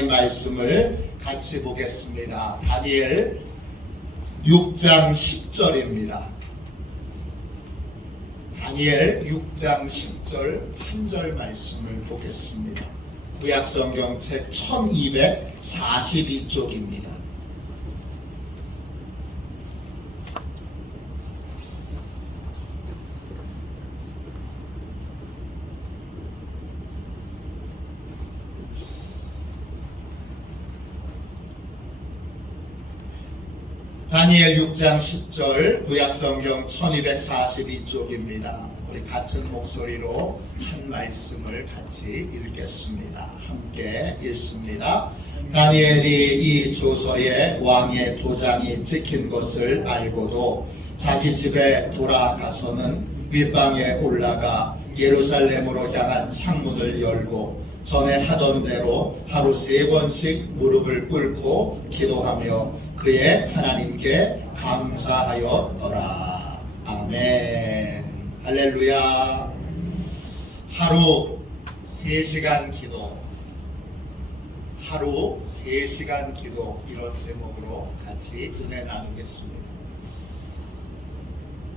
하나님 말씀을 같이 보겠습니다. 다니엘 6장 10절입니다. 다니엘 6장 10절 한 절 말씀을 보겠습니다. 구약성경책 1242쪽입니다. 다니엘 6장 10절 구약성경 1242쪽입니다. 우리 같은 목소리로 한 말씀을 같이 읽겠습니다. 함께 읽습니다. 다니엘이 이 조서에 왕의 도장이 찍힌 것을 알고도 자기 집에 돌아가서는 윗방에 올라가 예루살렘으로 향한 창문을 열고 전에 하던 대로 하루 3번씩 무릎을 꿇고 기도하며 그의 하나님께 감사하였더라. 아멘. 할렐루야. 하루 3시간 기도, 하루 3시간 기도, 이런 제목으로 같이 은혜 나누겠습니다.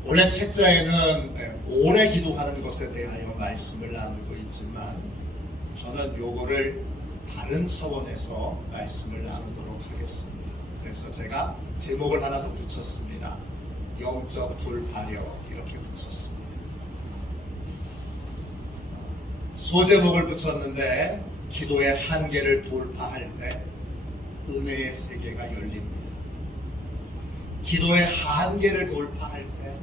원래 책자에는 오래 기도하는 것에 대하여 말씀을 나누고 있지만 저는 요거를 다른 차원에서 말씀을 나누도록 하겠습니다. 그래서 제가 제목을 하나 더 붙였습니다. 영적 돌파력, 이렇게 붙였습니다. 소제목을 붙였는데 기도의 한계를 돌파할 때 은혜의 세계가 열립니다. 기도의 한계를 돌파할 때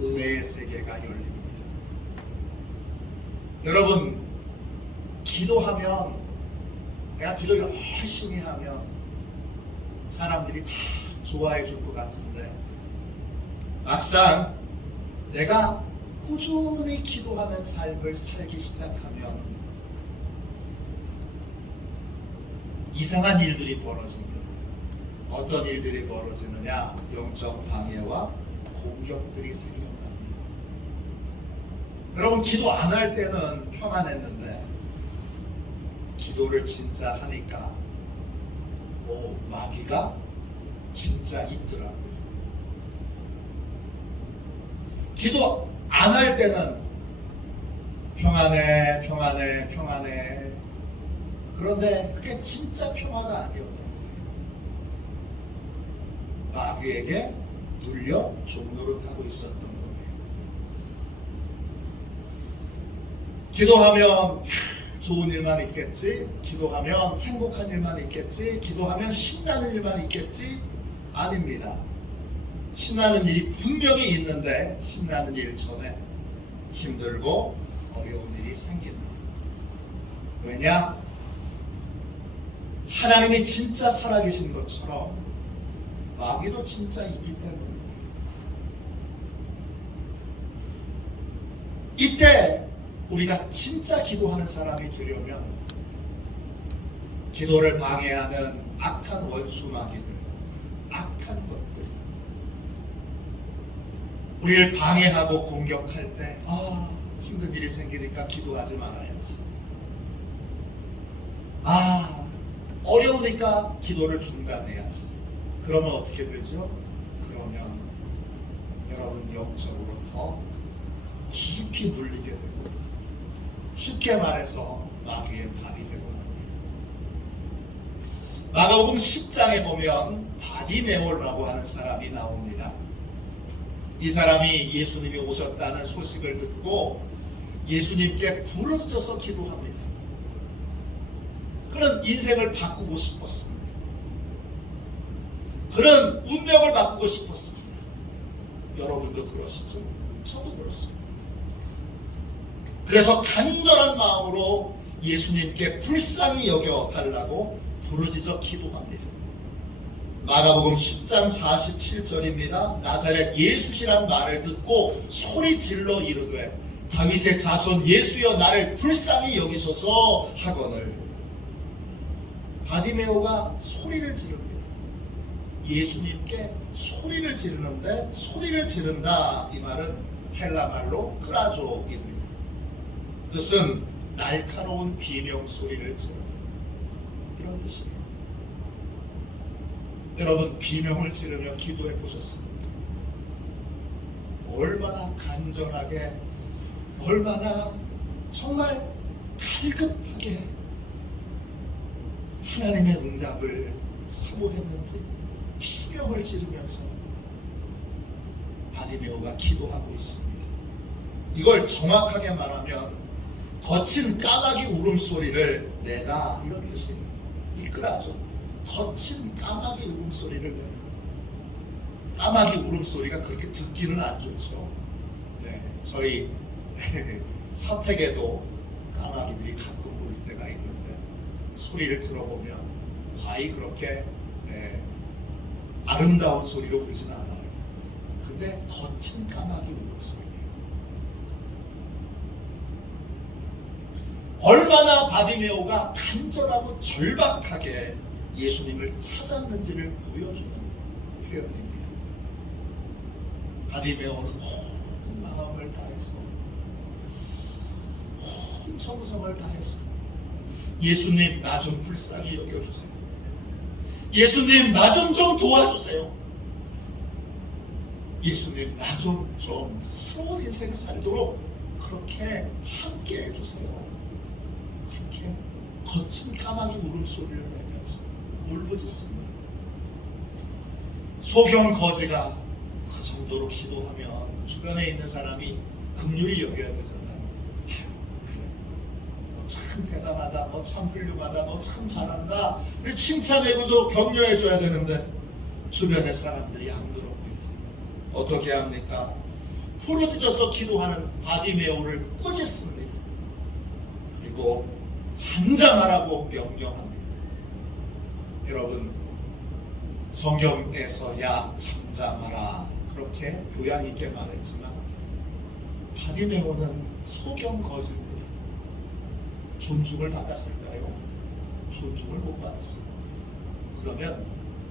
은혜의 세계가 열립니다. 여러분, 기도하면, 내가 기도 열심히 하면 사람들이 다 좋아해 줄 것 같은데 막상 내가 꾸준히 기도하는 삶을 살기 시작하면 이상한 일들이 벌어집니다. 어떤 일들이 벌어지느냐? 영적 방해와 공격들이 생겨납니다. 여러분, 기도 안 할 때는 평안했는데 기도를 진짜 하니까 마귀가 진짜 있더라고요. 기도 안 할 때는 평안해. 그런데 그게 진짜 평화가 아니었던 거예요. 마귀에게 눌려 종노릇하고 있었던 거예요. 기도하면 좋은 일만 있겠지, 기도하면 행복한 일만 있겠지, 기도하면 신나는 일만 있겠지? 아닙니다. 신나는 일이 분명히 있는데 신나는 일 전에 힘들고 어려운 일이 생깁니다. 왜냐? 하나님이 진짜 살아계신 것처럼 마귀도 진짜 있기 때문입니다. 이때 우리가 진짜 기도하는 사람이 되려면 기도를 방해하는 악한 원수 마귀들, 악한 것들, 우리를 방해하고 공격할 때 힘든 일이 생기니까 기도하지 말아야지. 어려우니까 기도를 중단해야지. 그러면 어떻게 되죠? 그러면 여러분 영적으로 더 깊이 눌리게 되고, 쉽게 말해서 마귀의 밥이 되고 맙니다. 마가복음 10장에 보면 바디메오라고 하는 사람이 나옵니다. 이 사람이 예수님이 오셨다는 소식을 듣고 예수님께 부르짖어서 기도합니다. 그런 인생을 바꾸고 싶었습니다. 그런 운명을 바꾸고 싶었습니다. 여러분도 그러시죠? 저도 그렇습니다. 그래서 간절한 마음으로 예수님께 불쌍히 여겨달라고 부르짖어 기도합니다. 마가복음 10장 47절입니다. 나사렛 예수시란 말을 듣고 소리 질러 이르되 다윗의 자손 예수여 나를 불쌍히 여기소서 하거늘. 바디메오가 소리를 지릅니다. 예수님께 소리를 지르는데, 소리를 지른다 이 말은 헬라 말로 크라조입니다. 뜻은 날카로운 비명 소리를 지르다, 이런 그런 뜻이에요. 여러분, 비명을 지르며 기도해 보셨습니까? 얼마나 간절하게, 얼마나 정말 갈급하게 하나님의 응답을 사모했는지 비명을 지르면서 바디메오가 기도하고 있습니다. 이걸 정확하게 말하면 거친 까마귀 울음소리를 내다, 이런 뜻이에요. 이끌어죠. 거친 까마귀 울음소리를 내다. 까마귀 울음소리가 그렇게 듣기는 안 좋죠. 네, 저희 사택에도 까마귀들이 가끔 울 때가 있는데 소리를 들어보면 과히 그렇게 아름다운 소리로 울지는 않아요. 근데 거친 까마귀 울음소리예요. 얼마나 바디메오가 간절하고 절박하게 예수님을 찾았는지를 보여주는 표현입니다. 바디메오는 온 마음을 다해서, 온 정성을 다해서 예수님, 나 좀 불쌍히 여겨주세요. 예수님, 나 좀 도와주세요. 예수님, 나 좀 새로운 인생 살도록 그렇게 함께 해주세요. 그렇게 거친 까마귀 울음소리를 내면서 울부짖습니다. 소경 거지가 그 정도로 기도하면 주변에 있는 사람이 긍휼히 여겨야 되잖아요. 그래, 너 참 대단하다, 너 참 훌륭하다, 너 참 잘한다, 우리 칭찬해고도 격려해줘야 되는데 주변의 사람들이 안 그럽니다. 어떻게 합니까? 부르짖어서 기도하는 바디메오를 꾸짖습니다. 그리고 잠잠하라고 명령합니다. 여러분, 성경에서 야 잠잠하라 그렇게 교양 있게 말했지만 바디메오는 소경 거지입니다. 존중을 받았을까요? 존중을 못 받았습니다. 그러면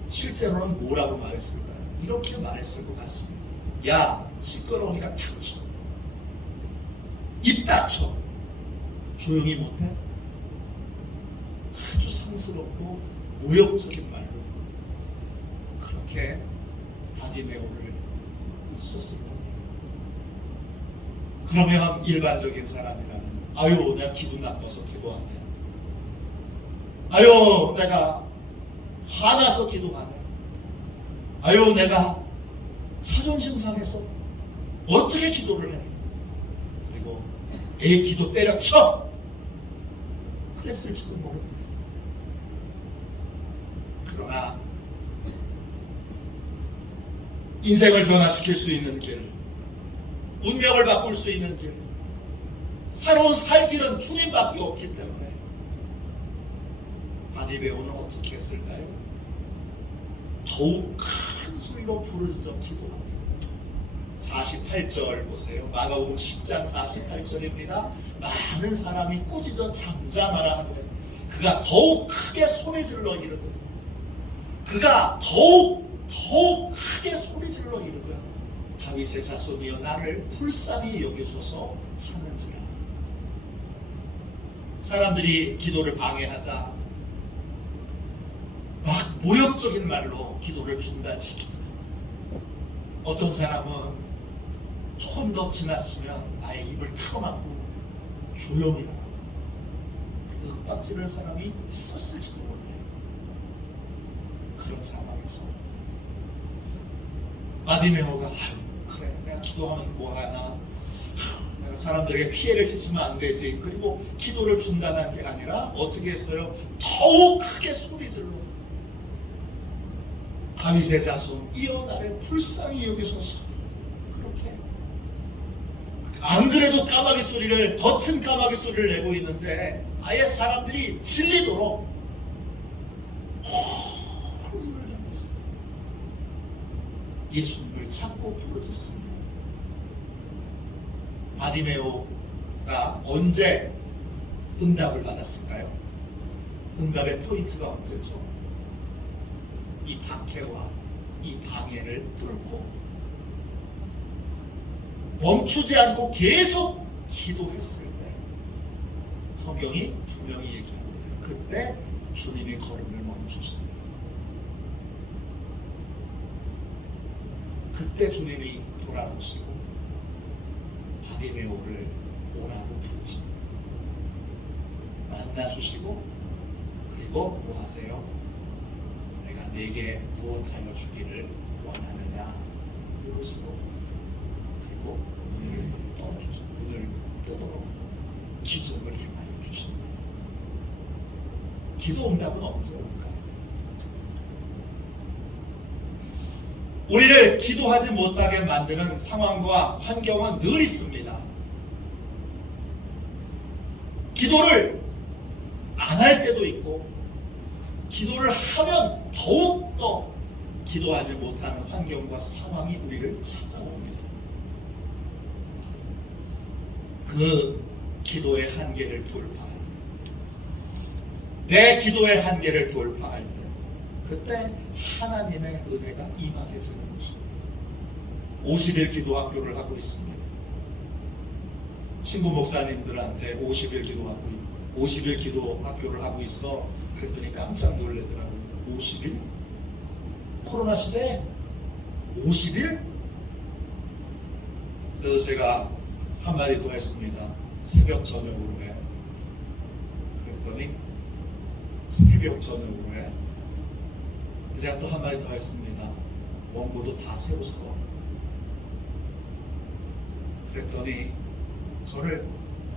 실제로는 뭐라고 말했을까요? 이렇게 말했을 것 같습니다. 야, 시끄러우니까 닥쳐. 입 닥쳐. 조용히 못해? 아주 상스럽고 모욕적인 말로 그렇게 바디메오를 꾸짖었을 겁니다. 그러면 일반적인 사람이라면 아유, 내가 기분 나빠서 기도하네. 아유, 내가 화나서 기도하네. 아유, 내가 자존심 상해서 어떻게 기도를 해? 그리고 에이, 기도 때려쳐! 그랬을지도 모릅니다. 그러나 인생을 변화시킬 수 있는 길, 운명을 바꿀 수 있는 길, 새로운 살 길은 주님밖에 없기 때문에 바디메오는 어떻게 했을까요? 더욱 큰 소리로 부르짖어 기도합니다. 48절 보세요. 마가복음 10장 48절입니다. 많은 사람이 꾸짖어 잠잠하라 하되 그가 더욱 크게 소리질러 이르되, 그가 더욱 크게 소리질러 이르되 다윗의 자손이여 나를 불쌍히 여기소서 하는지라. 사람들이 기도를 방해하자 막 모욕적인 말로 기도를 중단시키자. 어떤 사람은 조금 더 지나치면 아예 입을 틀어막고 조용히 하고 윽박지를 사람이 있었을지도 몰라요. 그런 상황에서 바디메오가 그래, 내가 기도하면 뭐하나, 내가 사람들에게 피해를 끼치면 안 되지. 그리고 기도를 중단한 게 아니라 어떻게 했어요? 더욱 크게 소리질러 다윗의 자손 이어 나를 불쌍히 여기소서. 그렇게 안 그래도 까마귀 소리를, 거친 까마귀 소리를 내고 있는데 아예 사람들이 질리도록 힘을 다해서 예수님을 찾고 부르짖습니다. 바디메오가 언제 응답을 받았을까요? 응답의 포인트가 언제죠? 이 박해와 이 방해를 뚫고 멈추지 않고 계속 기도했을 때 성경이 분명히 얘기합니다. 그때 주님이 걸음을 멈추십니다. 그때 주님이 돌아오시고 바리메오를 오라고 부르십니다. 만나주시고 그리고 뭐 하세요? 내가 네게 무엇하여 주기를 원하느냐 물으시고 그리고 눈을 떠주시고 눈을 뜨도록 기적을 행하여 주십니다. 기도 응답은 언제 올까요? 우리를 기도하지 못하게 만드는 상황과 환경은 늘 있습니다. 기도를 안 할 때도 있고 기도를 하면 더욱더 기도하지 못하는 환경과 상황이 우리를 찾아옵니다. 그 기도의 한계를 돌파할 때, 내 기도의 한계를 돌파할 때 그때 하나님의 은혜가 임하게 되는 것입니다. 50일 기도학교를 하고 있습니다. 친구 목사님들한테 50일 기도학교를 하고 있어. 그랬더니 깜짝 놀라더라고요. 50일? 코로나 시대에 50일? 그래서 제가 한마디 더 했습니다. 새벽 저녁으로 해. 그랬더니 새벽 저녁으로 해. 제가 또 한마디 더 했습니다. 원고도 다 새로 써. 그랬더니 저를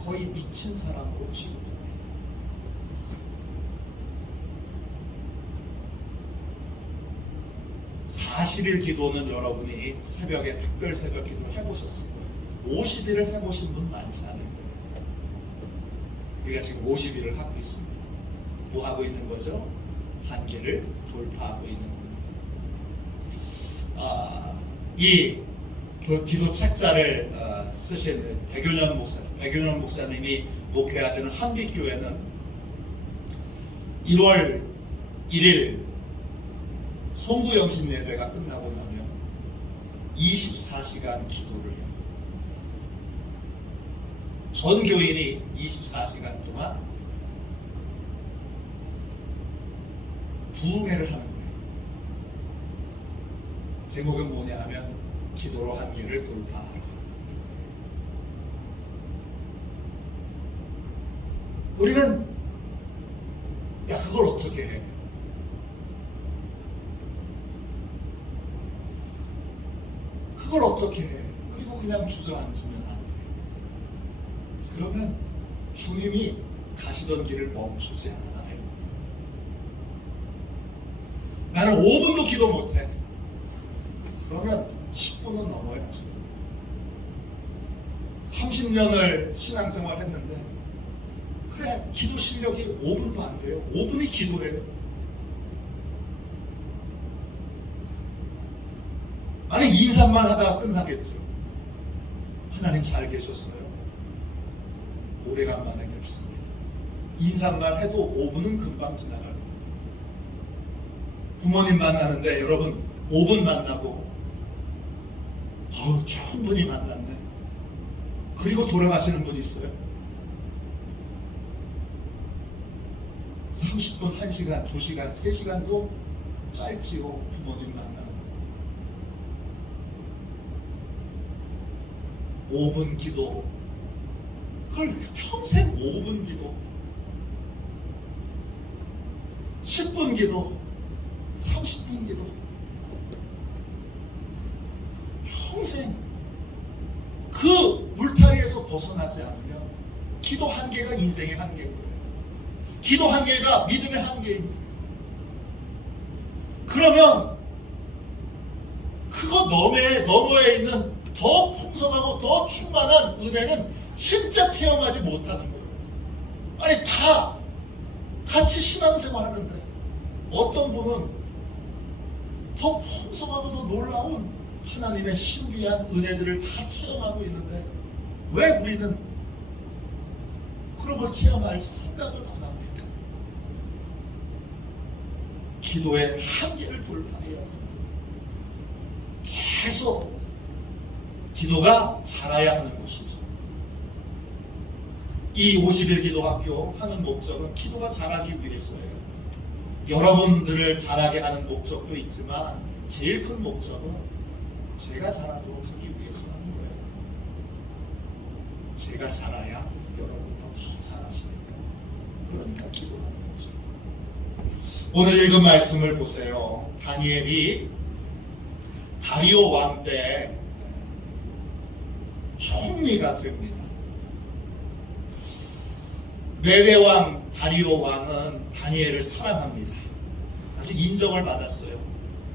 거의 미친 사람으로 취급합니다. (40일) 기도는 여러분이 새벽에 특별 새벽 기도를 해보셨을 거예요. 50일을 해보신 분 많지 않을 거예요. 우리가 지금 50일을 하고 있습니다. 뭐 하고 있는 거죠? 한계를 돌파하고 있는 겁니다. 이 기도 책자를 쓰신 백윤현 목사님이 목회하시는 한빛교회는 1월 1일 송구영신 예배가 끝나고 나면 24시간 기도를 해요. 전 교인이 24시간 동안 부흥회를 하는 거예요. 제목은 뭐냐 하면 기도로 한계를 돌파하라. 우리는 야 그걸 어떻게 해? 그걸 어떻게 해? 그리고 그냥 주저앉으면 안 돼. 그러면 주님이 가시던 길을 멈추지 않아요. 나는 5분도 기도 못해. 그러면 10분은 넘어야죠. 30년을 신앙생활 했는데 그래 기도 실력이 5분도 안 돼요. 5분이 기도예요. 아니 인사만 하다가 끝나겠죠. 하나님 잘 계셨어요. 오래간만에 뵙습니다. 인사만 해도 5분은 금방 지나갈 것 같아요. 부모님 만나는데 여러분 5분 만나고 충분히 만났네. 그리고 돌아가시는 분 있어요. 30분, 1시간, 2시간, 3시간도 짧지요. 부모님 만나는 5분 기도, 그걸 평생 5분 기도, 10분 기도, 30분 기도, 평생 그 울타리에서 벗어나지 않으면 기도 한계가 인생의 한계고요. 기도 한계가 믿음의 한계입니다. 그러면 그거 너머에 있는 더 풍성하고 더 충만한 은혜는 진짜 체험하지 못하는 거예요. 아니 다 같이 신앙생활 하는데 어떤 분은 더 풍성하고 더 놀라운 하나님의 신비한 은혜들을 다 체험하고 있는데 왜 우리는 그런 걸 체험할 생각을 안 합니까? 기도의 한계를 돌파해요. 계속 기도가 자라야 하는 것이죠. 이 50일 기도학교 하는 목적은 기도가 자라기 위해서예요. 여러분들을 자라게 하는 목적도 있지만 제일 큰 목적은 제가 자라도록 하기 위해서 하는 거예요. 제가 자라야 여러분도 더 잘하시니까. 그러니까 기도하는 거죠. 오늘 읽은 말씀을 보세요. 다니엘이 다리오 왕 때 총리가 됩니다. 메대 왕 다리오 왕은 다니엘을 사랑합니다. 아주 인정을 받았어요.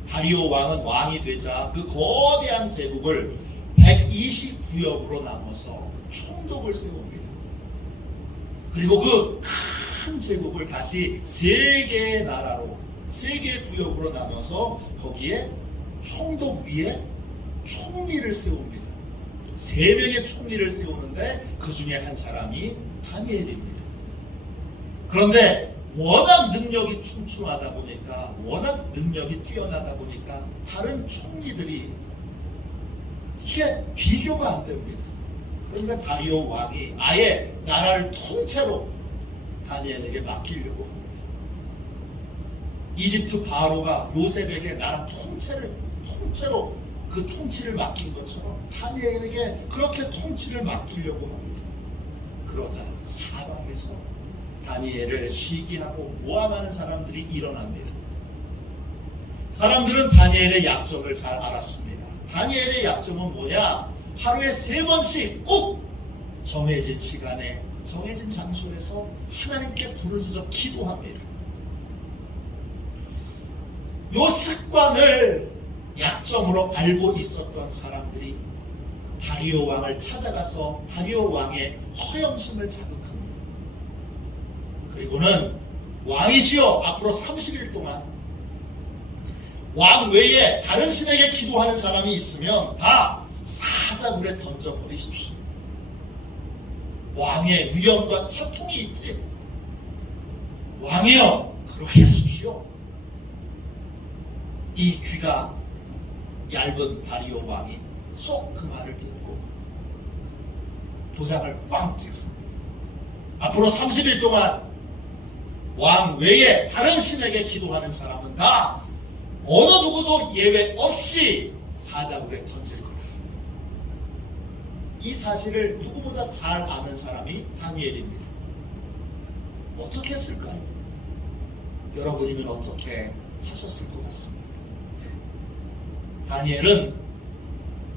다리오 왕은 왕이 되자 그 거대한 제국을 129역으로 나눠서 총독을 세웁니다. 그리고 그 큰 제국을 다시 3개의 나라로 3개의 구역으로 나눠서 거기에 총독 위에 총리를 세웁니다. 3명의 총리를 세우는데 그 중에 한 사람이 다니엘입니다. 그런데 워낙 능력이 춤춤하다 보니까, 워낙 능력이 뛰어나다 보니까 다른 총리들이 이게 비교가 안 됩니다. 그러니까 다리오 왕이 아예 나라를 통째로 다니엘에게 맡기려고 합니다. 이집트 바로가 요셉에게 나라 통째로 그 통치를 맡긴 것처럼 다니엘에게 그렇게 통치를 맡기려고 합니다. 그러자 사방에서 다니엘을 시기하고 모함하는 사람들이 일어납니다. 사람들은 다니엘의 약점을 잘 알았습니다. 다니엘의 약점은 뭐냐? 하루에 3번씩 꼭 정해진 시간에 정해진 장소에서 하나님께 부르짖어 기도합니다. 요 습관을 약점으로 알고 있었던 사람들이 다리오 왕을 찾아가서 다리오 왕의 허영심을 자극합니다. 그리고는 왕이시여, 앞으로 30일 동안 왕 외에 다른 신에게 기도하는 사람이 있으면 다 사자굴에 던져버리십시오. 왕의 위엄과 채통이 있지. 왕이여, 그렇게 하십시오. 이 귀가 얇은 다리오 왕이 쏙 그 말을 듣고 도장을 꽝 찍습니다. 앞으로 30일 동안 왕 외에 다른 신에게 기도하는 사람은 다 어느 누구도 예외 없이 사자굴에 던질 거다. 이 사실을 누구보다 잘 아는 사람이 다니엘입니다. 어떻게 했을까요? 여러분이면 어떻게 하셨을 것 같습니다. 다니엘은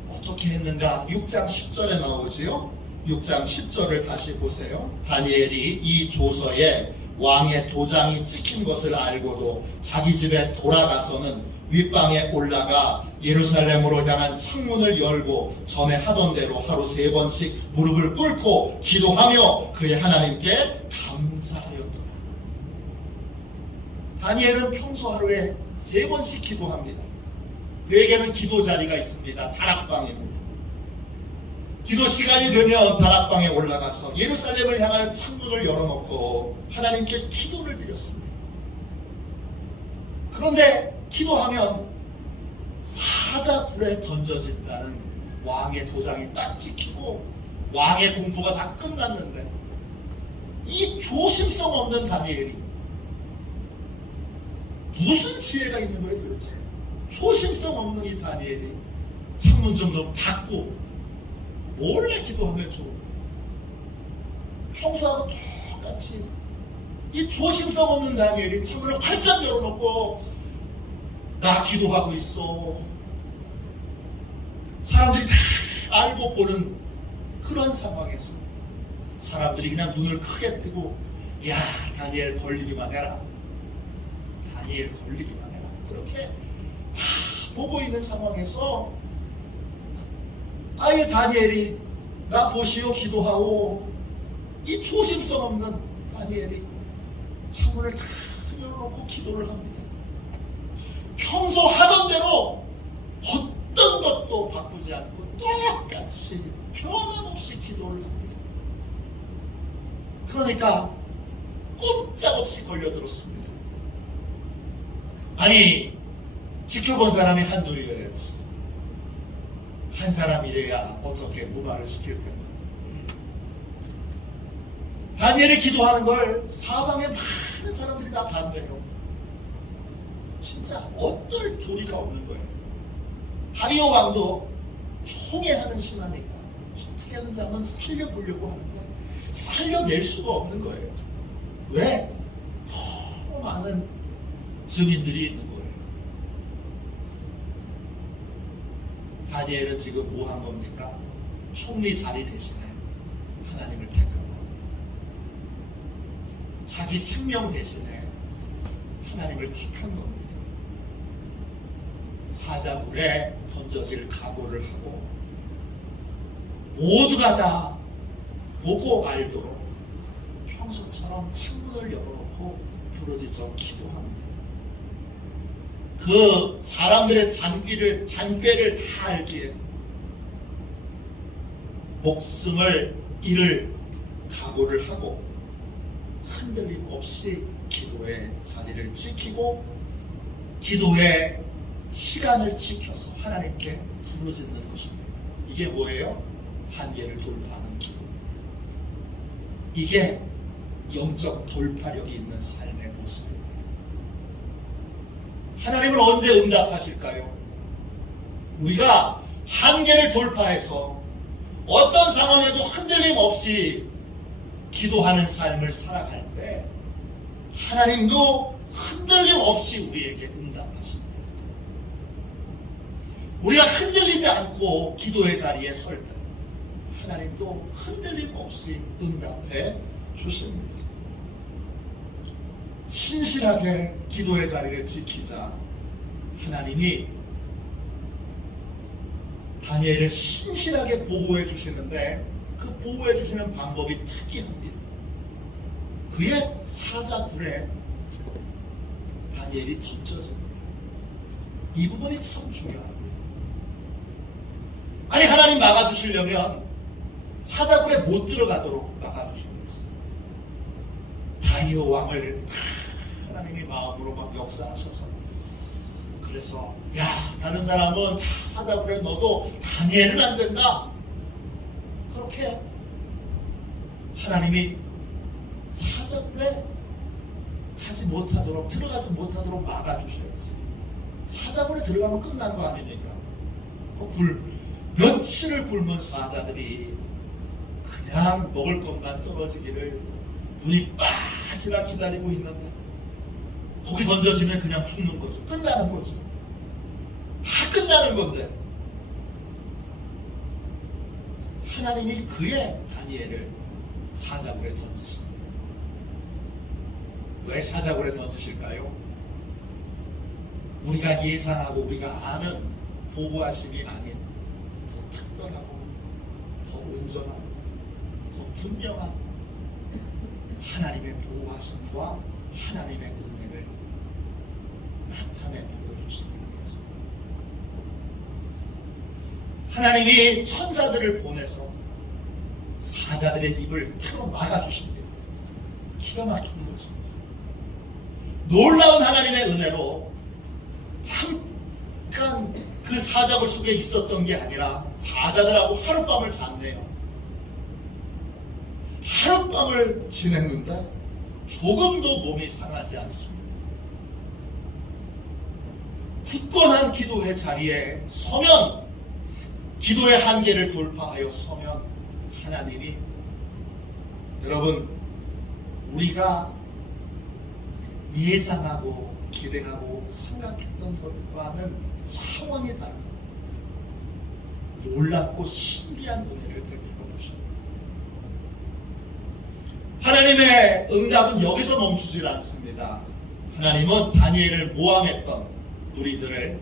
어떻게 했는가? 6장 10절에 나오지요. 6장 10절을 다시 보세요. 다니엘이 이 조서에 왕의 도장이 찍힌 것을 알고도 자기 집에 돌아가서는 윗방에 올라가 예루살렘으로 향한 창문을 열고 전에 하던 대로 하루 3번씩 무릎을 꿇고 기도하며 그의 하나님께 감사하였더라. 다니엘은 평소 하루에 3번씩 기도합니다. 그에게는 기도 자리가 있습니다. 다락방입니다. 기도 시간이 되면 다락방에 올라가서 예루살렘을 향하여 창문을 열어놓고 하나님께 기도를 드렸습니다. 그런데 기도하면 사자굴에 던져진다는 왕의 도장이 딱 찍히고 왕의 공포가 다 끝났는데 이 조심성 없는 다니엘이 무슨 지혜가 있는 거예요 도대체? 조심성 없는 이 다니엘이 창문 좀 닫고 몰래 기도하면 좋은데 평소하고 똑같이 이 조심성 없는 다니엘이 창문을 활짝 열어놓고 나 기도하고 있어. 사람들이 다 알고 보는 그런 상황에서 사람들이 그냥 눈을 크게 뜨고 야 다니엘 걸리기만 해라. 다니엘 걸리기만 해라. 그렇게 다 보고 있는 상황에서 아예 다니엘이 나 보시오 기도하오. 이 조심성 없는 다니엘이 창문을 다 열어놓고 기도를 합니다. 평소 하던 대로 어떤 것도 바꾸지 않고 똑같이 변함없이 기도를 합니다. 그러니까 꼼짝없이 걸려들었습니다. 아니 지켜본 사람이 한둘이어야지. 한 사람이래야 어떻게 무마를 시킬 텐가. 다니엘이 기도하는 걸 사방에 많은 사람들이 다 봤네요. 진짜 어떨 도리가 없는 거예요. 다리오 왕도 총애하는 신하니까 어떻게든 한번 살려보려고 하는데 살려낼 수가 없는 거예요. 왜? 너무 많은 증인들이 있는 거예요. 다니엘은 지금 뭐 한 겁니까? 총리 자리 대신에 하나님을 택한 겁니다. 자기 생명 대신에 하나님을 택한 겁니다. 사자굴에 던져질 각오를 하고 모두가 다 보고 알도록 평소처럼 창문을 열어놓고 부르짖어 기도합니다. 그 사람들의 잔꾀를 다 알기에 목숨을 잃을 각오를 하고 흔들림 없이 기도의 자리를 지키고 기도의 시간을 지켜서 하나님께 부르짖는 것입니다. 이게 뭐예요? 한계를 돌파하는 기도입니다. 이게 영적 돌파력이 있는 삶의 모습입니다. 하나님은 언제 응답하실까요? 우리가 한계를 돌파해서 어떤 상황에도 흔들림 없이 기도하는 삶을 살아갈 때 하나님도 흔들림 없이 우리에게 응답하십니다. 우리가 흔들리지 않고 기도의 자리에 설 때 하나님도 흔들림 없이 응답해 주십니다. 신실하게 기도의 자리를 지키자 하나님이 다니엘을 신실하게 보호해 주시는데 그 보호해 주시는 방법이 특이합니다. 그의 사자굴에 다니엘이 던져집니다. 이 부분이 참 중요합니다. 아니 하나님 막아주시려면 사자굴에 못 들어가도록 막아주셔야지. 다리오 왕을 하나님이 마음으로 막 역사하셔서 그래서 야 다른 사람은 다 사자굴에 넣어도 다니엘은 안 된다. 그렇게 하나님이 사자굴에 들어가지 못하도록 막아주셔야지. 사자굴에 들어가면 끝난 거 아닙니까? 며칠을 굶은 사자들이 그냥 먹을 것만 떨어지기를 눈이 빠지라 기다리고 있는데 거기 던져지면 그냥 죽는 거죠. 끝나는 거죠. 다 끝나는 건데 하나님이 그의 다니엘을 사자굴에 던지십니다. 왜 사자굴에 던지실까요? 우리가 예상하고 우리가 아는 보호하심이 아닌 더 특별하고 더 온전하고 더 분명한 하나님의 보호하심과 하나님의 은혜를 나타내 보여주시기 위해서입니다. 하나님이 천사들을 보내서 사자들의 입을 틀어 막아주십니다. 기가 막힌 거죠. 놀라운 하나님의 은혜로 잠깐 그 사자굴 속에 있었던 게 아니라 사자들하고 하룻밤을 잤네요. 하룻밤을 지냈는데 조금도 몸이 상하지 않습니다. 굳건한 기도의 자리에 서면 기도의 한계를 돌파하여 서면 하나님이 여러분 우리가 예상하고 기대하고 생각했던 것과는 차원이 다른 놀랍고 신비한 은혜를 베풀어 주십니다. 하나님의 응답은 여기서 멈추질 않습니다. 하나님은 다니엘을 모함했던 무리들을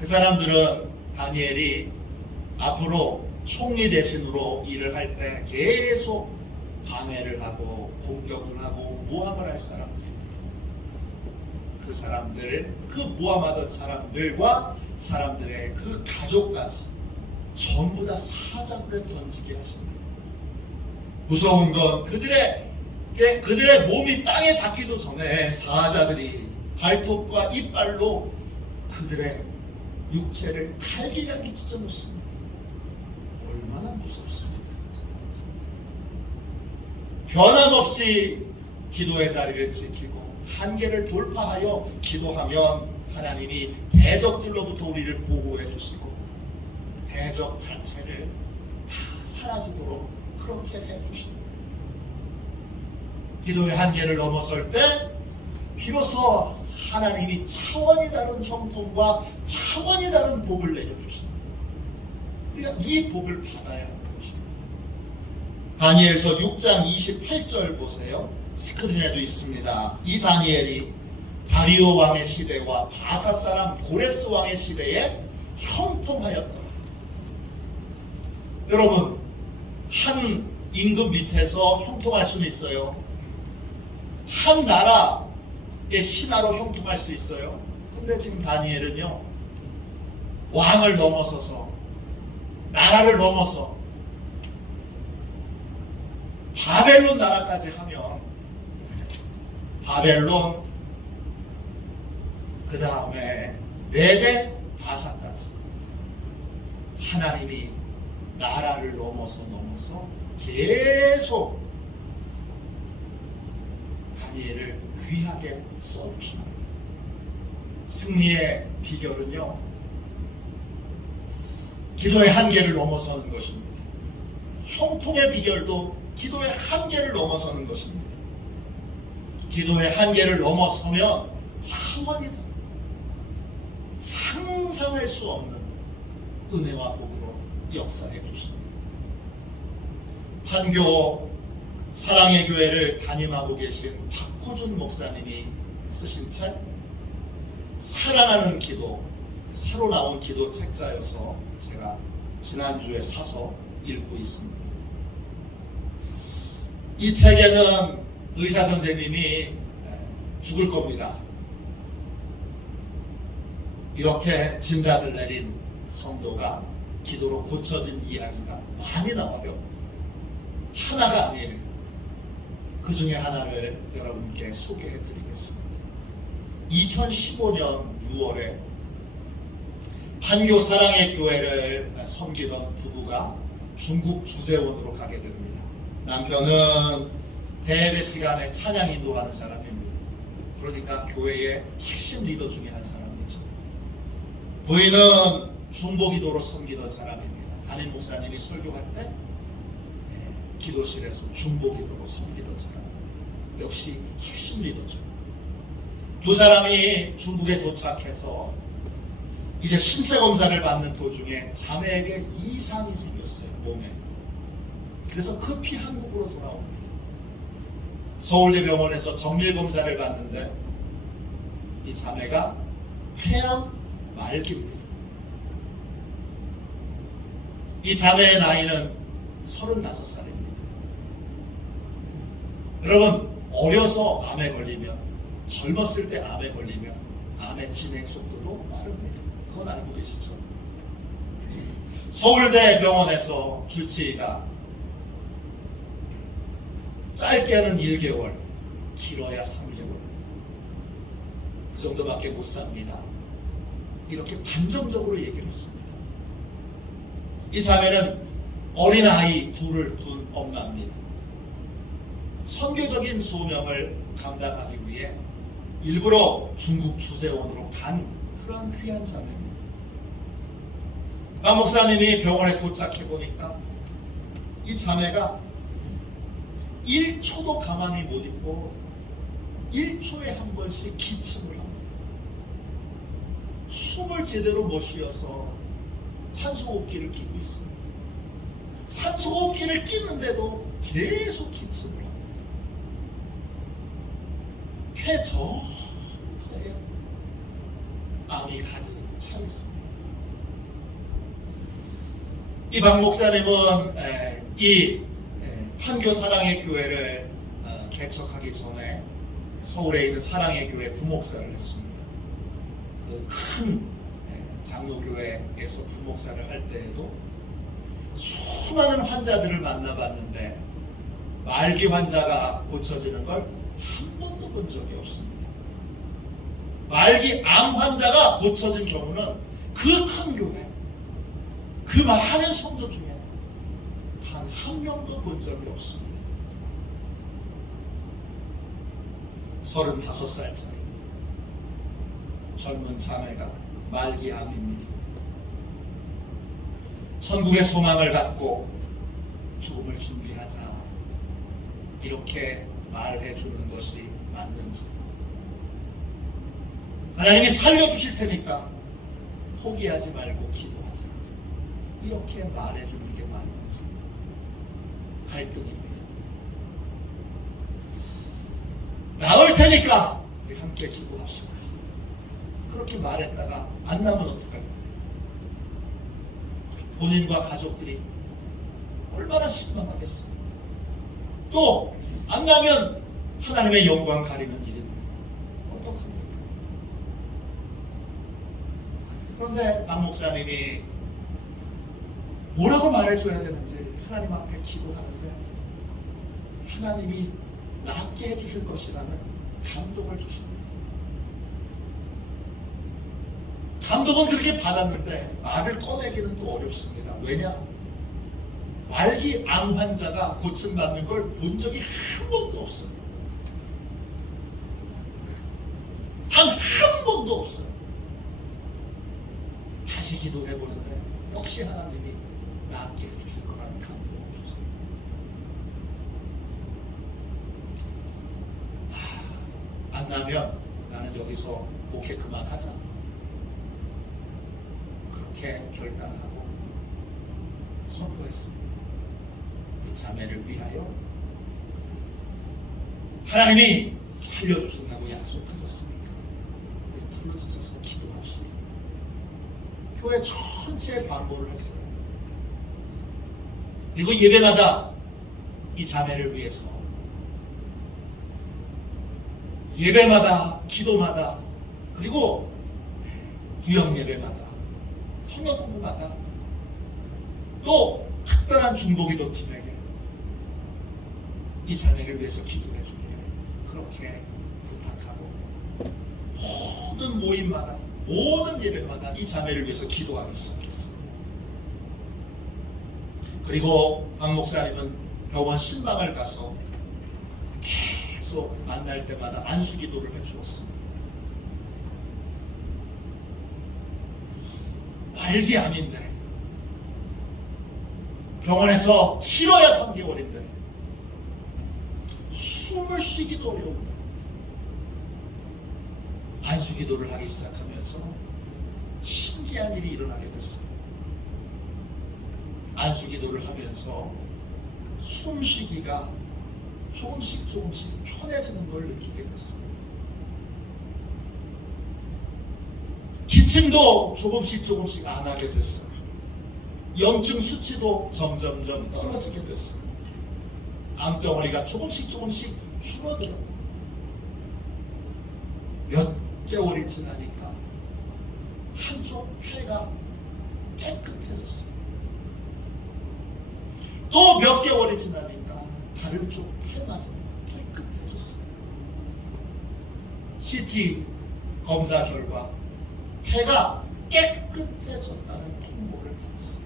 그 사람들은 다니엘이 앞으로 총리 대신으로 일을 할 때 계속 방해를 하고 공격을 하고 모함을 할 사람들입니다. 그 사람들, 그 모함하던 사람들과 사람들의 그 가족까지 전부 다 사자굴에 던지게 하십니다. 무서운 건 그들의 몸이 땅에 닿기도 전에 사자들이 발톱과 이빨로 그들의 육체를 갈기갈기 찢어 놓습니다. 얼마나 무섭습니까? 변함없이 기도의 자리를 지키고 한계를 돌파하여 기도하면 하나님이 대적들로부터 우리를 보호해 주시고 대적 자체를 다 사라지도록 그렇게 해 주십니다. 기도의 한계를 넘어설 때 비로소 하나님이 차원이 다른 형통과 차원이 다른 복을 내려주십니다. 우리가 이 복을 받아야 하는 것입니다. 다니엘서 6장 28절 보세요. 스크린에도 있습니다. 이 다니엘이 다리오 왕의 시대와 바사 사람 고레스 왕의 시대에 형통하였더라. 여러분, 한 임금 밑에서 형통할 수는 있어요. 한 나라의 신하로 형통할 수 있어요. 근데 지금 다니엘은요, 왕을 넘어서서 나라를 넘어서 바벨론 나라까지 하면 바벨론, 그 다음에 메대 바사까지 하나님이 나라를 넘어서 계속 다니엘을 귀하게 써주십니다. 승리의 비결은요, 기도의 한계를 넘어서는 것입니다. 형통의 비결도 기도의 한계를 넘어서는 것입니다. 기도의 한계를 넘어서면 차원이 됩니다. 상상할 수 없는 은혜와 복으로 역사해 주십니다. 판교 사랑의 교회를 담임하고 계신 박호준 목사님이 쓰신 책 살아나는 기도, 새로 나온 기도 책자여서 제가 지난주에 사서 읽고 있습니다. 이 책에는 의사 선생님이 죽을 겁니다. 이렇게 진단을 내린 성도가 기도로 고쳐진 이야기가 많이 나와요. 하나가 아니에요. 그 중에 하나를 여러분께 소개해 드리겠습니다. 2015년 6월에 판교 사랑의 교회를 섬기던 부부가 중국 주재원으로 가게 됩니다. 남편은 대예배 시간에 찬양 인도하는 사람입니다. 그러니까 교회의 핵심 리더 중에 한 사람이죠. 부인은 중보기도로 섬기던 사람입니다. 담임 목사님이 설교할 때 기도실에서 중보기도로 섬기던 사람입니다. 역시 핵심 리더죠. 두 사람이 중국에 도착해서 이제 신체 검사를 받는 도중에 자매에게 이상이 생겼어요, 몸에. 그래서 급히 한국으로 돌아옵니다. 서울대병원에서 정밀 검사를 받는데 이 자매가 폐암 말기입니다. 이 자매의 나이는 35살입니다. 여러분, 어려서 암에 걸리면, 젊었을 때 암에 걸리면 암의 진행 속도도 빠릅니다. 그건 알고 계시죠? 서울대 병원에서 주치의가 짧게는 1개월, 길어야 3개월, 그 정도밖에 못 삽니다. 이렇게 단정적으로 얘기를 했습니다. 이 자매는 어린아이 둘을 둔 엄마입니다. 선교적인 소명을 감당하기 위해 일부러 중국 주재원으로 간 그런 귀한 자매입니다. 박 목사님이 병원에 도착해 보니까 이 자매가 1초도 가만히 못 있고 1초에 한 번씩 기침을 합니다. 숨을 제대로 못 쉬어서 산소호흡기를 끼고 있습니다. 산소호흡기를 끼는데도 계속 기침을 합니다. 폐 전체에 암이 가득 차 있습니다. 이 박 목사님은 이 판교 사랑의 교회를 개척하기 전에 서울에 있는 사랑의 교회 부목사를 했습니다. 그 큰 장로교회에서 부목사를 할 때에도 수많은 환자들을 만나봤는데 말기 환자가 고쳐지는 걸 한 번도 본 적이 없습니다. 말기 암 환자가 고쳐진 경우는 그 큰 교회, 그 많은 성도 중에 단 한 명도 본 적이 없습니다. 35살짜리 젊은 자매가 말기암입니다. 천국의 소망을 갖고 죽음을 준비하자, 이렇게 말해주는 것이 맞는지, 하나님이 살려주실 테니까 포기하지 말고 기도하자, 이렇게 말해주는 게 맞는지 갈등입니다. 나을 테니까 우리 함께 기도합시다, 그렇게 말했다가 안 나면 어떡할까요? 본인과 가족들이 얼마나 실망하겠어요. 또 안 나면 하나님의 영광 가리는 일인데 어떡합니까? 그런데 박 목사님이 뭐라고 말해줘야 되는지 하나님 앞에 기도하는데 하나님이 낫게 해주실 것이라는 감동을 주십니다. 감동은 그렇게 받았는데 말을 꺼내기는 또 어렵습니다. 왜냐? 말기암 환자가 고침받는 걸 본 적이 한 번도 없어요. 단 한 번도 없어요. 다시 기도해보는데 역시 하나님이 낫게 해주실 거라는 감동을 주세요. 안 나면 나는 여기서 목회 그만하자, 그렇게 결단하고 선포했습니다. 우리 자매를 위하여 하나님이 살려주신다고 약속하셨으니까 우리 부르짖어서 기도합시다. 교회 전체에 반보를 했어요. 그리고 예배마다 이 자매를 위해서, 예배마다, 기도마다, 그리고 구역 예배마다, 성경 공부마다, 또 특별한 중보기도 팀에게 이 자매를 위해서 기도해 주기를 그렇게 부탁하고, 모든 모임마다, 모든 예배마다 이 자매를 위해서 기도하기 시작했어요. 그리고 박 목사님은 병원 신방을 가서 계속 만날 때마다 안수기도를 해주었습니다. 말기암인데, 병원에서 길어야 3개월인데 숨을 쉬기도 어려운데 안수기도를 하기 시작하면서 신기한 일이 일어나게 됐어요. 안수기도를 하면서 숨쉬기가 조금씩 편해지는 걸 느끼게 됐어요. 기침도 조금씩 안 하게 됐어요. 염증 수치도 점점점 떨어지게 됐어요. 암덩어리가 조금씩 줄어들어요. 몇 개월이 지나니까 한쪽 폐가 깨끗해졌어요. 또 몇 개월이 지나니까 다른 쪽 폐마저 깨끗해졌어요. CT 검사 결과 폐가 깨끗해졌다는 통보를 받았어요.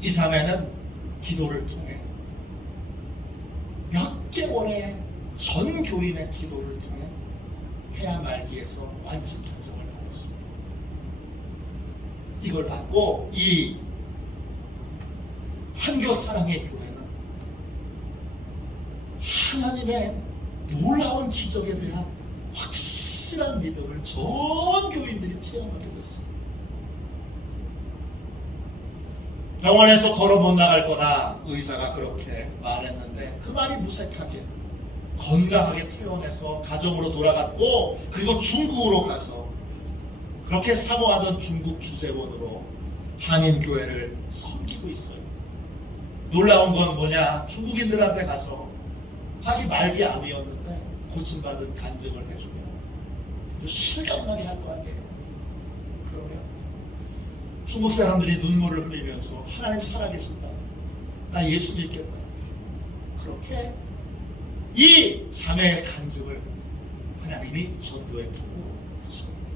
이 자매는 기도를 통해, 몇 개월의 전 교인의 기도를 통해 폐암 말기에서 완치 판정을 받았습니다. 이걸 받고 이 한교 사랑의 교회는 하나님의 놀라운 기적에 대한 확실한 믿음을 전 교인들이 체험하게 됐어요. 병원에서 걸어 못 나갈 거다 의사가 그렇게 말했는데 그 말이 무색하게 건강하게 퇴원해서 가정으로 돌아갔고, 그리고 중국으로 가서 그렇게 사모하던 중국 주재원으로 한인교회를 섬기고 있어요. 놀라운 건 뭐냐? 중국인들한테 가서 자기 말기암이었는데 고침받은 간증을 해주면 실감나게 할 거 아니에요. 그러면 중국 사람들이 눈물을 흘리면서 하나님 살아계신다, 나 예수 믿겠다, 그렇게 이 자매의 간증을 하나님이 전도의 통로로 쓰셨습니다.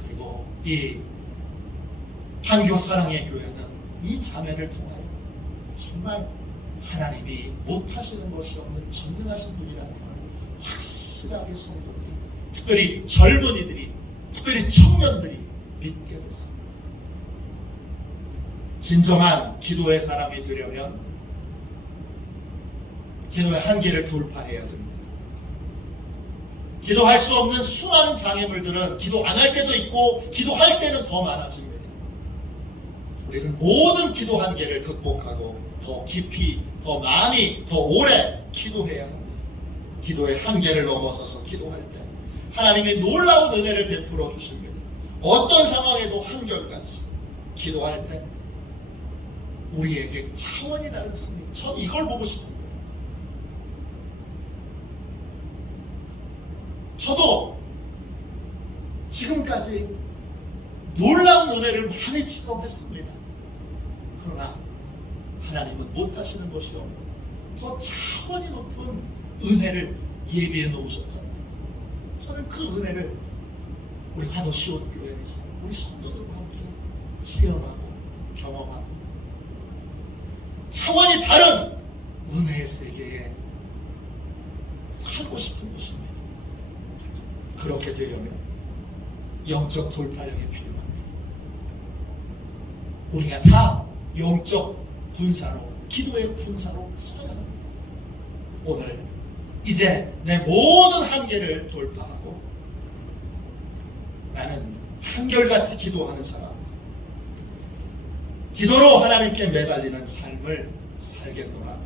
그리고 이 한교 사랑의 교회는 이 자매를 통하여 정말 하나님이 못하시는 것이 없는 전능하신 분이라는 걸 확실히 확실하게 성도들이, 특별히 젊은이들이, 특별히 청년들이 믿게 됐습니다. 진정한 기도의 사람이 되려면 기도의 한계를 돌파해야 됩니다. 기도할 수 없는 수많은 장애물들은 기도 안 할 때도 있고 기도할 때는 더 많아집니다. 우리는 모든 기도 한계를 극복하고 더 깊이, 더 많이, 더 오래 기도해야 합니다. 기도의 한계를 넘어서서 기도할 때 하나님이 놀라운 은혜를 베풀어 주십니다. 어떤 상황에도 한결같이 기도할 때 우리에게 차원이 다른 승리. 전 이걸 보고 싶습니다. 저도 지금까지 놀라운 은혜를 많이 체험했습니다. 그러나 하나님은 못하시는 것이 없고 더 차원이 높은 은혜를 예비해 놓으셨잖아요. 저는 그 은혜를 우리 화도시온교회에서 우리 성도들과 함께 체험하고 경험하고 차원이 다른 은혜의 세계에 살고 싶은 것입니다. 그렇게 되려면 영적 돌파력이 필요합니다. 우리가 다 영적 군사로, 기도의 군사로 서야 합니다. 오늘 이제 내 모든 한계를 돌파하고 나는 한결같이 기도하는 사람, 기도로 하나님께 매달리는 삶을 살겠노라고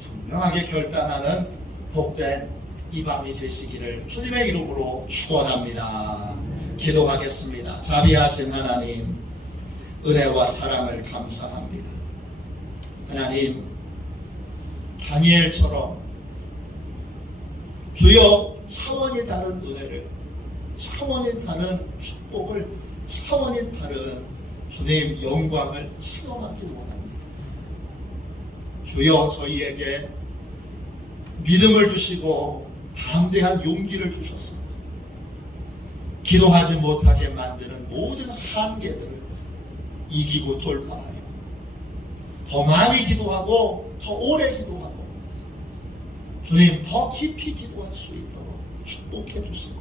분명하게 결단하는 복된 이 밤이 되시기를 주님의 이름으로 축원합니다. 기도하겠습니다. 자비하신 하나님, 은혜와 사랑을 감사합니다. 하나님, 다니엘처럼 주여 차원이 다른 은혜를, 차원이 다른 축복을, 차원이 다른 주님 영광을 체험하기 원합니다. 주여 저희에게 믿음을 주시고 담대한 용기를 주셨습니다. 기도하지 못하게 만드는 모든 한계들을 이기고 돌파하여 더 많이 기도하고 더 오래 기도하고 주님 더 깊이 기도할 수 있도록 축복해 주시고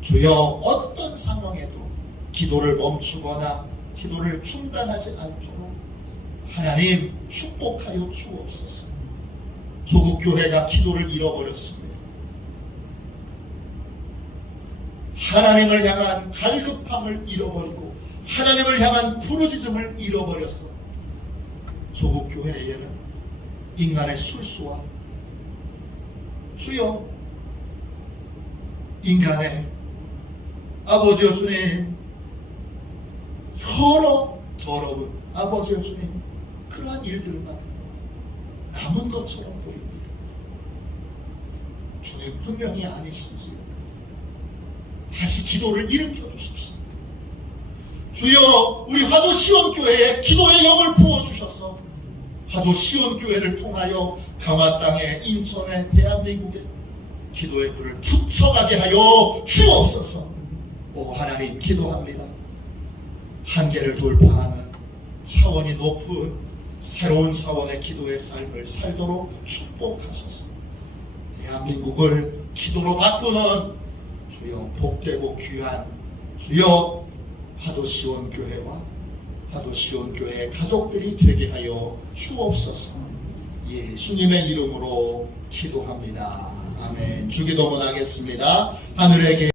주여 어떤 상황에도 기도를 멈추거나 기도를 중단하지 않도록 하나님 축복하여 주옵소서. 조국 교회가 기도를 잃어버렸습니다. 하나님을 향한 갈급함을 잃어버리고 하나님을 향한 부르짖음을 잃어버렸어. 조국 교회에는 인간의 술수와 주여 인간의 아버지여 주님 여러 더러운 아버지여 주님 그러한 일들만 남은 것처럼 보입니다. 주님 분명히 아니신지 다시 기도를 일으켜 주십시오. 주여 우리 화도시온교회에 기도의 영을 부어주셔서 화도시온교회를 통하여 강화 땅에 인천에 대한민국에 기도의 불을 붙여가게 하여 주옵소서. 오 하나님 기도합니다. 한계를 돌파하는 차원이 높은 새로운 차원의 기도의 삶을 살도록 축복하소서. 대한민국을 기도로 바꾸는 주여 복되고 귀한 주여 화도시온 교회와 화도시온 교회의 가족들이 되게 하여 주옵소서. 예수님의 이름으로 기도합니다. 아멘. 주기도문 하겠습니다. 하늘에